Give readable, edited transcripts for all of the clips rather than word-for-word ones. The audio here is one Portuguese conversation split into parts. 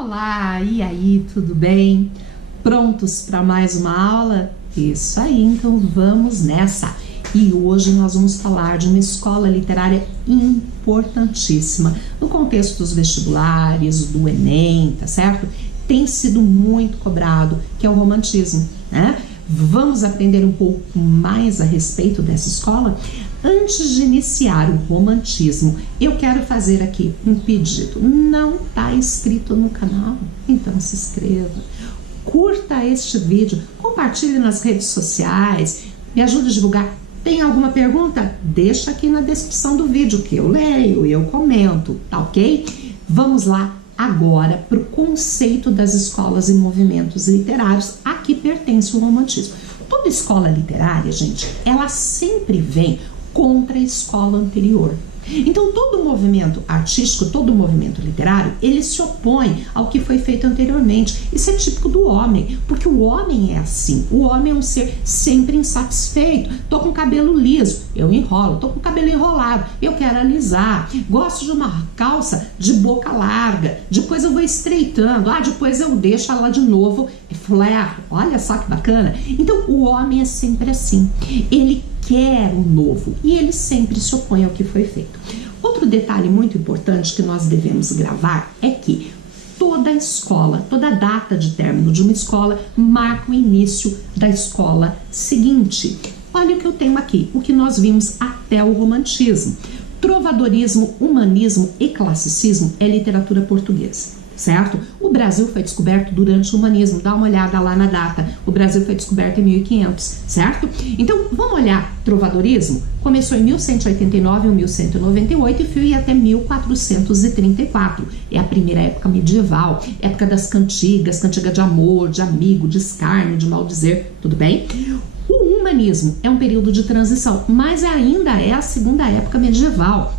Olá, e aí, tudo bem? Prontos para mais uma aula? Isso aí, então vamos nessa! E hoje nós vamos falar de uma escola literária importantíssima no contexto dos vestibulares, do Enem, tá certo? Tem sido muito cobrado, que é o romantismo, né? Vamos aprender um pouco mais a respeito dessa escola? Antes de iniciar o romantismo, eu quero fazer aqui um pedido. Não está inscrito no canal? Então se inscreva. Curta este vídeo, compartilhe nas redes sociais, me ajude a divulgar. Tem alguma pergunta? Deixa aqui na descrição do vídeo que eu leio e eu comento, tá ok? Vamos lá agora para o conceito das escolas e movimentos literários a que pertence o romantismo. Toda escola literária, gente, ela sempre vem contra a escola anterior. Então, todo movimento artístico, todo movimento literário, ele se opõe ao que foi feito anteriormente. Isso é típico do homem, porque o homem é assim. O homem é um ser sempre insatisfeito. Tô com o cabelo liso, eu enrolo. Tô com o cabelo enrolado, eu quero alisar. Gosto de uma calça de boca larga. Depois eu vou estreitando. Depois eu deixo ela de novo flare. Olha só que bacana. Então, o homem é sempre assim. Ele quer o novo e ele sempre se opõe ao que foi feito. Outro detalhe muito importante que nós devemos gravar é que toda escola, toda data de término de uma escola marca o início da escola seguinte. Olha o que eu tenho aqui, o que nós vimos até o romantismo. Trovadorismo, humanismo e classicismo é literatura portuguesa. Certo? O Brasil foi descoberto durante o humanismo, dá uma olhada lá na data, o Brasil foi descoberto em 1500, certo? Então, vamos olhar trovadorismo? Começou em 1189 ou 1198 e foi até 1434, é a primeira época medieval, época das cantigas, cantiga de amor, de amigo, de escárnio, de maldizer, tudo bem? O humanismo é um período de transição, mas ainda é a segunda época medieval.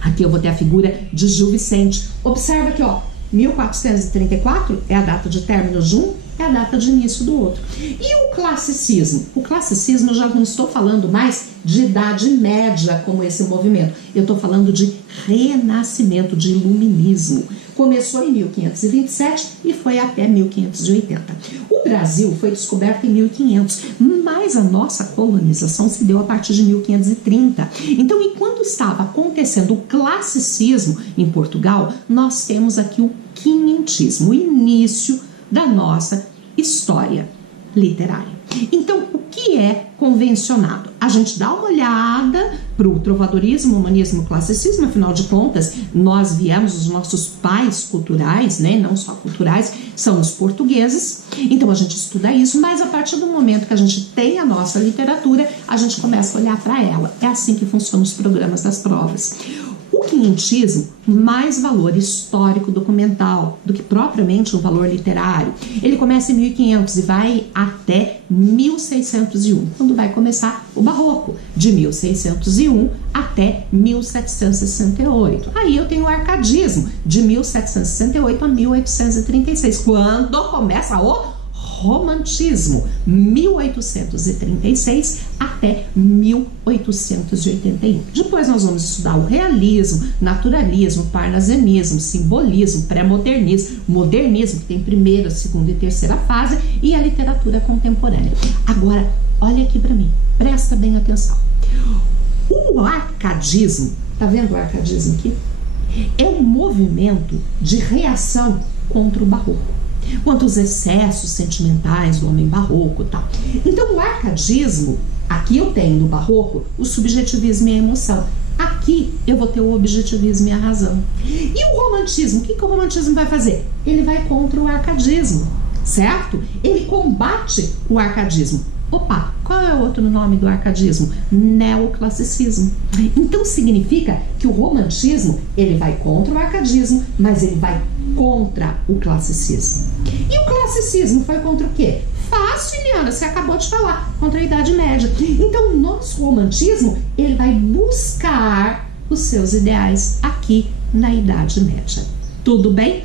Aqui eu vou ter a figura de Gil Vicente, observa aqui, ó, 1434 é a data de término de um, é a data de início do outro. E o classicismo? O classicismo eu já não estou falando mais de Idade Média como esse movimento. Eu estou falando de renascimento, de iluminismo. Começou em 1527 e foi até 1580. O Brasil foi descoberto em 1500, mas a nossa colonização se deu a partir de 1530. Então, enquanto estava acontecendo o classicismo em Portugal, nós temos aqui o quinhentismo, o início da nossa história literária. Então, o que é convencionado? A gente dá uma olhada para o trovadorismo, humanismo e classicismo, afinal de contas, nós viemos, os nossos pais culturais, né, não só culturais, são os portugueses, então a gente estuda isso, mas a partir do momento que a gente tem a nossa literatura, a gente começa a olhar para ela. É assim que funcionam os programas das provas. O quinhentismo, mais valor histórico documental do que propriamente um valor literário. Ele começa em 1500 e vai até 1601, quando vai começar o Barroco, de 1601 até 1768. Aí eu tenho o Arcadismo, de 1768 a 1836, quando começa o Romantismo, 1836 até 1881. Depois nós vamos estudar o realismo, naturalismo, parnasianismo, simbolismo, pré-modernismo, modernismo, que tem primeira, segunda e terceira fase, e a literatura contemporânea. Agora, olha aqui para mim, presta bem atenção. O arcadismo, tá vendo o arcadismo aqui? É um movimento de reação contra o barroco, quanto os excessos sentimentais do homem barroco e tal. Então, o arcadismo, aqui eu tenho no barroco o subjetivismo e a emoção. Aqui eu vou ter o objetivismo e a razão. E o romantismo, o que o romantismo vai fazer? Ele vai contra o arcadismo, certo? Ele combate o arcadismo. Opa, qual é o outro nome do arcadismo? Neoclassicismo. Então significa que o romantismo, ele vai contra o arcadismo, mas ele vai contra o classicismo. E o classicismo foi contra o quê? Fácil, Liana, você acabou de falar, contra a Idade Média. Então o nosso romantismo, ele vai buscar os seus ideais aqui na Idade Média. Tudo bem?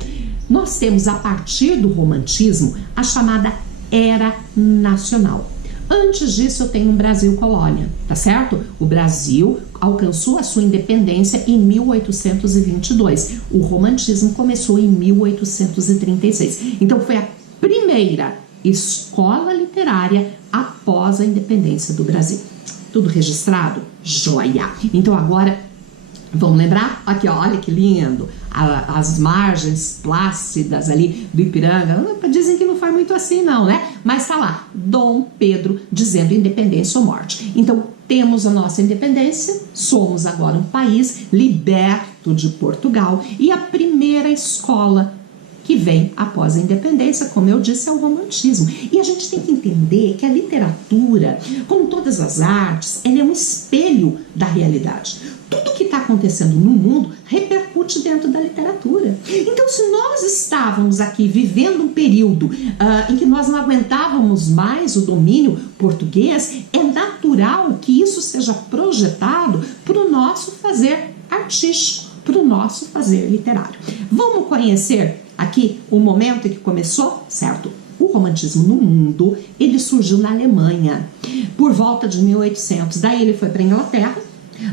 Nós temos a partir do romantismo a chamada Era Nacional. Antes disso, eu tenho um Brasil colônia, tá certo? O Brasil alcançou a sua independência em 1822. O romantismo começou em 1836. Então, foi a primeira escola literária após a independência do Brasil. Tudo registrado? Joia! Então, agora, vamos lembrar? Aqui, ó, olha que lindo! As margens plácidas ali do Ipiranga. Dizem que não foi muito assim não, né? Mas tá lá, Dom Pedro dizendo independência ou morte. Então, temos a nossa independência, somos agora um país liberto de Portugal e a primeira escola que vem após a independência, como eu disse, é o romantismo. E a gente tem que entender que a literatura, como todas as artes, ela é um espelho da realidade. Tudo que está acontecendo no mundo repercute dentro da literatura. Então, se nós estávamos aqui vivendo um período em que nós não aguentávamos mais o domínio português, é natural que isso seja projetado para o nosso fazer artístico, para o nosso fazer literário. Vamos conhecer aqui o momento em que começou, certo? O romantismo no mundo, ele surgiu na Alemanha, por volta de 1800. Daí ele foi para a Inglaterra.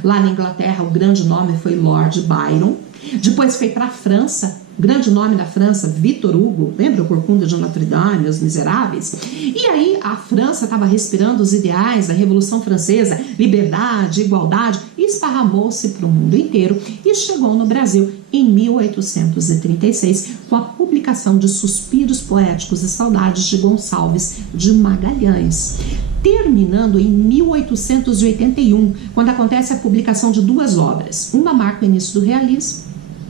Lá na Inglaterra, o grande nome foi Lord Byron. Depois foi para a França. O grande nome da França, Victor Hugo. Lembra o Corcunda de Notre Dame, Os Miseráveis? E aí a França estava respirando os ideais da Revolução Francesa, liberdade, igualdade, e esparramou-se para o mundo inteiro e chegou no Brasil em 1836 com a publicação de Suspiros Poéticos e Saudades de Gonçalves de Magalhães, terminando em 1881, quando acontece a publicação de duas obras. Uma marca o início do realismo,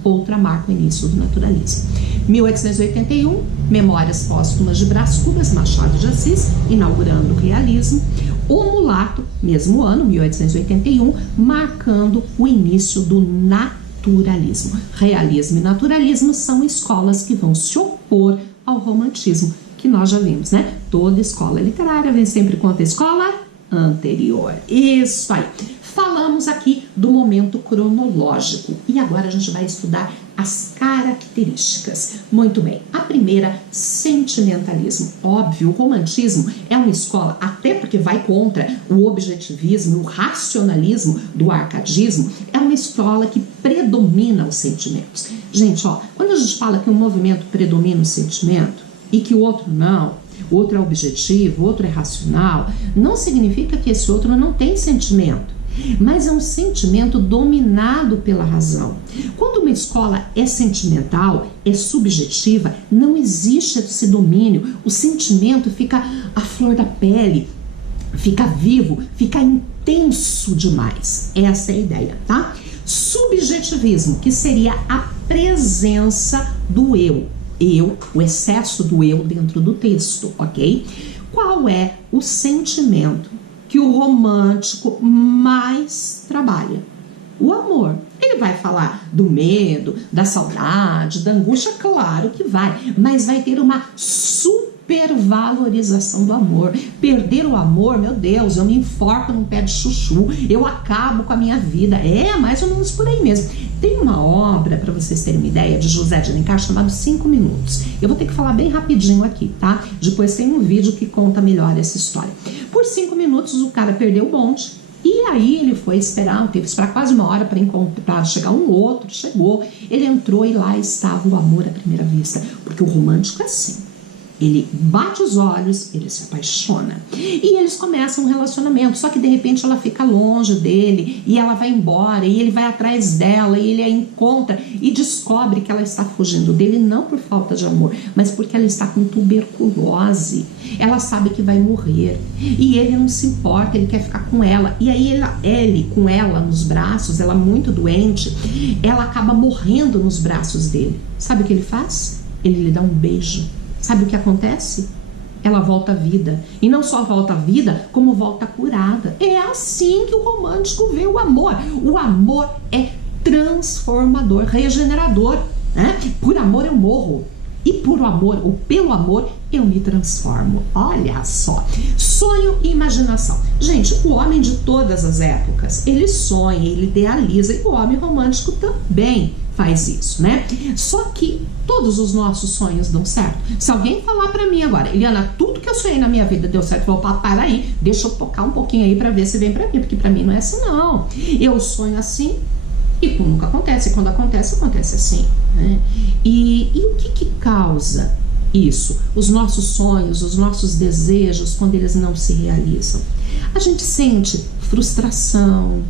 outra marca o início do naturalismo. 1881, Memórias Póstumas de Brás Cubas, Machado de Assis, inaugurando o realismo. O Mulato, mesmo ano, 1881, marcando o início do naturalismo. Realismo e naturalismo são escolas que vão se opor ao romantismo, que nós já vimos, né? Toda escola literária vem sempre contra a escola anterior. Isso aí. Falamos aqui do momento cronológico e agora a gente vai estudar as características. Muito bem. A primeira, sentimentalismo. Óbvio, o romantismo é uma escola, até porque vai contra o objetivismo, o racionalismo do arcadismo, é uma escola que predomina os sentimentos. Gente, ó, quando a gente fala que um movimento predomina o sentimento e que o outro não, o outro é objetivo, o outro é racional, não significa que esse outro não tem sentimento, mas é um sentimento dominado pela razão. Quando uma escola é sentimental, é subjetiva, não existe esse domínio, o sentimento fica à flor da pele, fica vivo, fica intenso demais. Essa é a ideia, tá? Subjetivismo, que seria a presença do eu, o excesso do eu dentro do texto, ok? Qual é o sentimento que o romântico mais trabalha? O amor. Ele vai falar do medo, da saudade, da angústia, claro que vai, mas vai ter uma supervalorização do amor. Perder o amor, meu Deus, eu me enforco num pé de chuchu, eu acabo com a minha vida. É mais ou menos por aí mesmo. Tem uma obra, para vocês terem uma ideia, de José de Alencar, chamado 5 Minutos. Eu vou ter que falar bem rapidinho aqui, tá? Depois tem um vídeo que conta melhor essa história. Por 5 minutos o cara perdeu o bonde, e aí ele foi esperar, teve que esperar quase uma hora para chegar um outro, chegou, ele entrou e lá estava o amor à primeira vista, porque o romântico é assim. Ele bate os olhos, ele se apaixona e eles começam um relacionamento, só que de repente ela fica longe dele e ela vai embora e ele vai atrás dela e ele a encontra e descobre que ela está fugindo dele não por falta de amor, mas porque ela está com tuberculose. Ela sabe que vai morrer e ele não se importa, ele quer ficar com ela. E aí ele com ela nos braços, ela muito doente, ela acaba morrendo nos braços dele. Sabe o que ele faz? Ele lhe dá um beijo. Sabe o que acontece? Ela volta à vida. E não só volta à vida, como volta curada. É assim que o romântico vê o amor. O amor é transformador, regenerador, né? Por amor eu morro. E por amor, ou pelo amor, eu me transformo. Olha só. Sonho e imaginação. Gente, o homem de todas as épocas, ele sonha, ele idealiza. E o homem romântico também faz isso, né? Só que todos os nossos sonhos dão certo. Se alguém falar pra mim agora, Eliana, tudo que eu sonhei na minha vida deu certo, eu vou parar aí, deixa eu tocar um pouquinho aí pra ver se vem pra mim, porque pra mim não é assim não. Eu sonho assim e nunca acontece, e quando acontece, acontece assim, né? E o que causa isso? Os nossos sonhos, os nossos desejos, quando eles não se realizam. A gente sente frustração,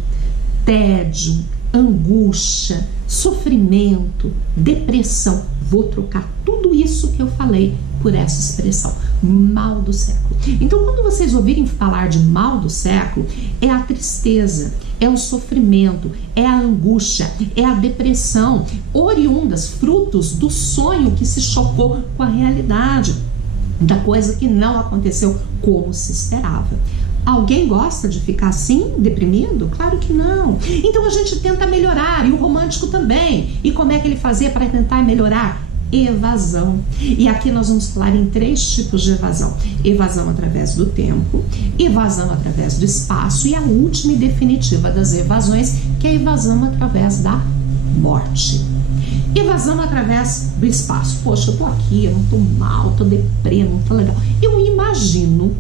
tédio, angústia, sofrimento, depressão. Vou trocar tudo isso que eu falei por essa expressão, mal do século. Então, quando vocês ouvirem falar de mal do século, é a tristeza, é o sofrimento, é a angústia, é a depressão, oriundas, frutos do sonho que se chocou com a realidade, da coisa que não aconteceu como se esperava. Alguém gosta de ficar assim, deprimido? Claro que não. Então a gente tenta melhorar, e o romântico também. E como é que ele fazia para tentar melhorar? Evasão. E aqui nós vamos falar em 3 tipos de evasão. Evasão através do tempo, evasão através do espaço e a última e definitiva das evasões, que é a evasão através da morte. Evasão através do espaço. Poxa, eu tô aqui, eu não tô mal, tô deprê, não tô legal. Eu imagino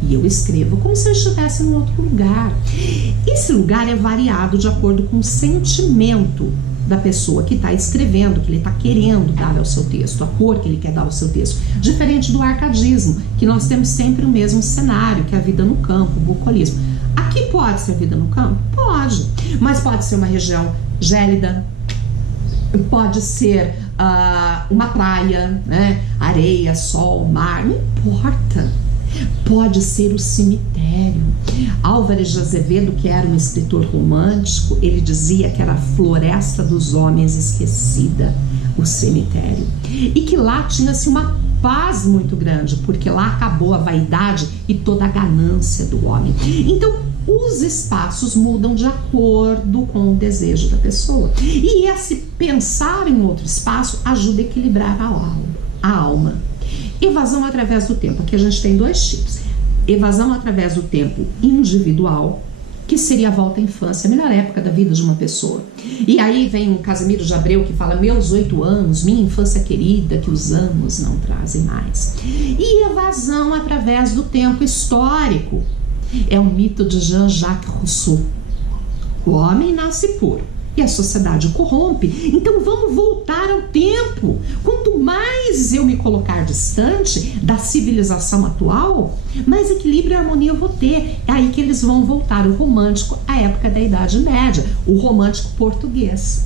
e eu escrevo como se eu estivesse em outro lugar. Esse lugar é variado de acordo com o sentimento da pessoa que está escrevendo, que ele está querendo dar ao seu texto, a cor que ele quer dar ao seu texto. Diferente do arcadismo, que nós temos sempre o mesmo cenário, que é a vida no campo, o bucolismo. Aqui pode ser a vida no campo? Pode. Mas pode ser uma região gélida, pode ser uma praia, né? Areia, sol, mar, não importa. Pode ser o cemitério. Álvares de Azevedo, que era um escritor romântico, ele dizia que era a floresta dos homens esquecida, o cemitério. E que lá tinha-se uma paz muito grande, porque lá acabou a vaidade e toda a ganância do homem. Então, os espaços mudam de acordo com o desejo da pessoa. E esse pensar em outro espaço ajuda a equilibrar a alma. Evasão através do tempo. Aqui a gente tem 2 tipos. Evasão através do tempo individual, que seria a volta à infância, a melhor época da vida de uma pessoa. E aí vem o Casimiro de Abreu que fala: meus 8 anos, minha infância querida, que os anos não trazem mais. E evasão através do tempo histórico. É o mito de Jean-Jacques Rousseau. O homem nasce puro e a sociedade o corrompe. Então vamos voltar ao tempo. Quanto mais eu me colocar distante da civilização atual, mais equilíbrio e harmonia eu vou ter. É aí que eles vão voltar, o romântico, à época da Idade Média. O romântico português,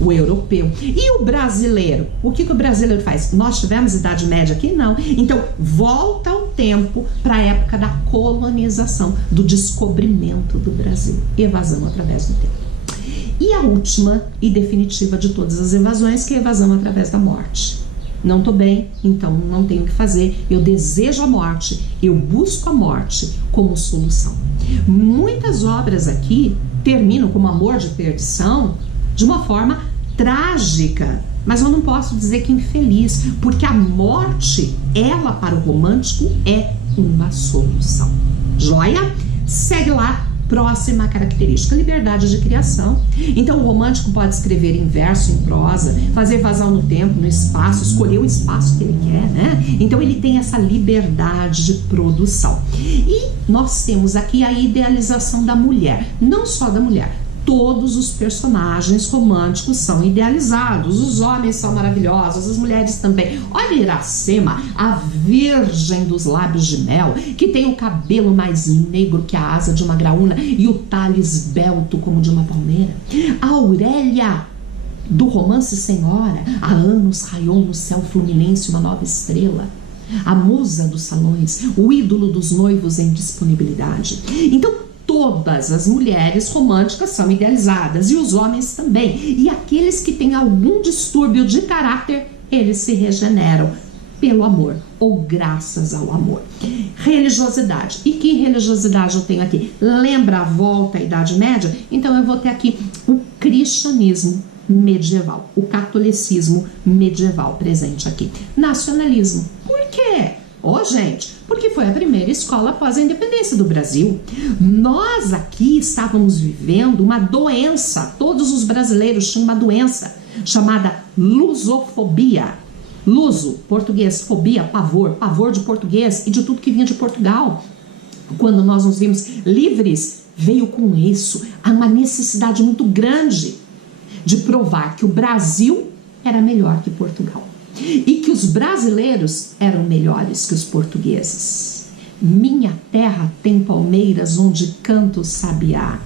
o europeu. E o brasileiro? O que o brasileiro faz? Nós tivemos Idade Média aqui? Não. Então volta ao tempo para a época da colonização, do descobrimento do Brasil. Evasão através do tempo. E a última e definitiva de todas as evasões, que é a evasão através da morte. Não estou bem, então não tenho o que fazer, eu desejo a morte, eu busco a morte como solução. Muitas obras aqui terminam como amor de perdição de uma forma trágica, mas eu não posso dizer que infeliz, porque a morte, ela para o romântico é uma solução. Joia? Segue lá. Próxima característica, liberdade de criação. Então o romântico pode escrever em verso, em prosa, fazer evasão no tempo, no espaço, escolher o espaço que ele quer, né? Então ele tem essa liberdade de produção. E nós temos aqui a idealização da mulher, não só da mulher. Todos os personagens românticos são idealizados, os homens são maravilhosos, as mulheres também. Olha Iracema, a virgem dos lábios de mel, que tem o cabelo mais negro que a asa de uma graúna e o talhe esbelto como de uma palmeira. A Aurélia, do romance Senhora, há anos raiou no céu fluminense uma nova estrela. A musa dos salões, o ídolo dos noivos em disponibilidade. Então, todas as mulheres românticas são idealizadas e os homens também. E aqueles que têm algum distúrbio de caráter, eles se regeneram pelo amor ou graças ao amor. Religiosidade. E que religiosidade eu tenho aqui? Lembra a volta à Idade Média? Então eu vou ter aqui o cristianismo medieval, o catolicismo medieval presente aqui. Nacionalismo. Por quê? Gente, porque foi a primeira escola após a independência do Brasil. Nós aqui estávamos vivendo uma doença, todos os brasileiros tinham uma doença, chamada lusofobia. Luso, português, fobia, pavor, pavor de português e de tudo que vinha de Portugal. Quando nós nos vimos livres, veio com isso uma necessidade muito grande de provar que o Brasil era melhor que Portugal e que os brasileiros eram melhores que os portugueses. Minha terra tem palmeiras onde canta o sabiá.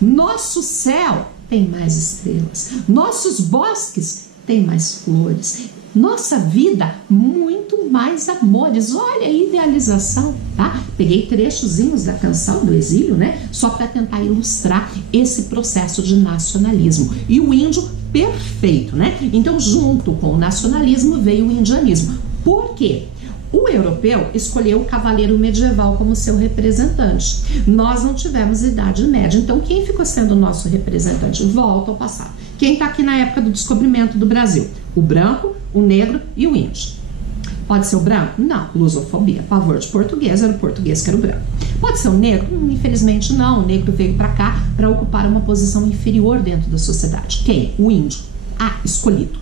Nosso céu tem mais estrelas. Nossos bosques têm mais flores. Nossa vida, muito mais amores. Olha a idealização, tá? Peguei trechozinhos da canção do exílio, né? Só para tentar ilustrar esse processo de nacionalismo. E o índio, perfeito, né? Então, junto com o nacionalismo veio o indianismo. Por quê? O europeu escolheu o cavaleiro medieval como seu representante. Nós não tivemos Idade Média. Então, quem ficou sendo o nosso representante? Volta ao passado. Quem está aqui na época do descobrimento do Brasil? O branco, o negro e o índio. Pode ser o branco? Não. Lusofobia, pavor de português, era o português que era o branco. Pode ser o negro? Infelizmente não. O negro veio para cá para ocupar uma posição inferior dentro da sociedade. Quem? O índio. Escolhido.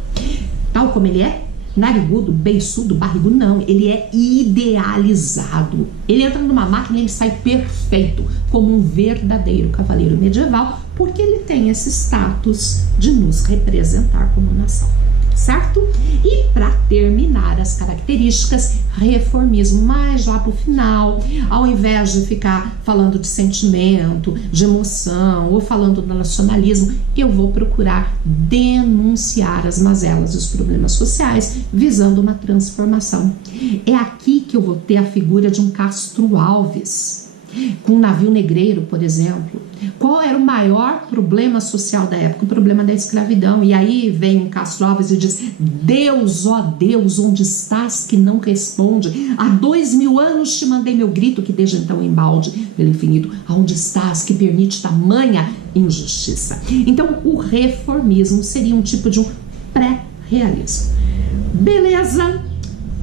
Tal como ele é, narigudo, beiçudo, barrigudo, não. Ele é idealizado. Ele entra numa máquina e ele sai perfeito, como um verdadeiro cavaleiro medieval, porque ele tem esse status de nos representar como nação. Certo? E para terminar as características, reformismo, mais lá para o final, ao invés de ficar falando de sentimento, de emoção ou falando do nacionalismo, eu vou procurar denunciar as mazelas e os problemas sociais, visando uma transformação. É aqui que eu vou ter a figura de um Castro Alves, com um navio negreiro, por exemplo. Qual era o maior problema social da época? O problema da escravidão. E aí vem um Castro Alves e diz: Deus, ó Deus, onde estás que não responde? Há 2000 anos te mandei meu grito, que desde então embalde pelo infinito. Aonde estás que permite tamanha injustiça? Então, o reformismo seria um tipo de um pré-realismo. Beleza?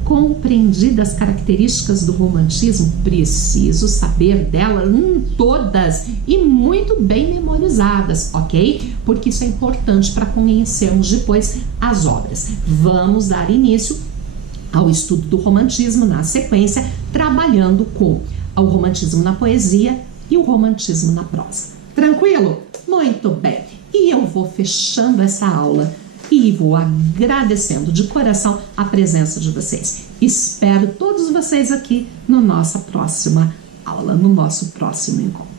Compreendidas as características do romantismo, preciso saber delas todas e muito bem memorizadas, ok? Porque isso é importante para conhecermos depois as obras. Vamos dar início ao estudo do romantismo na sequência, trabalhando com o romantismo na poesia e o romantismo na prosa. Tranquilo? Muito bem. E eu vou fechando essa aula e vou agradecendo de coração a presença de vocês. Espero todos vocês aqui na nossa próxima aula, no nosso próximo encontro.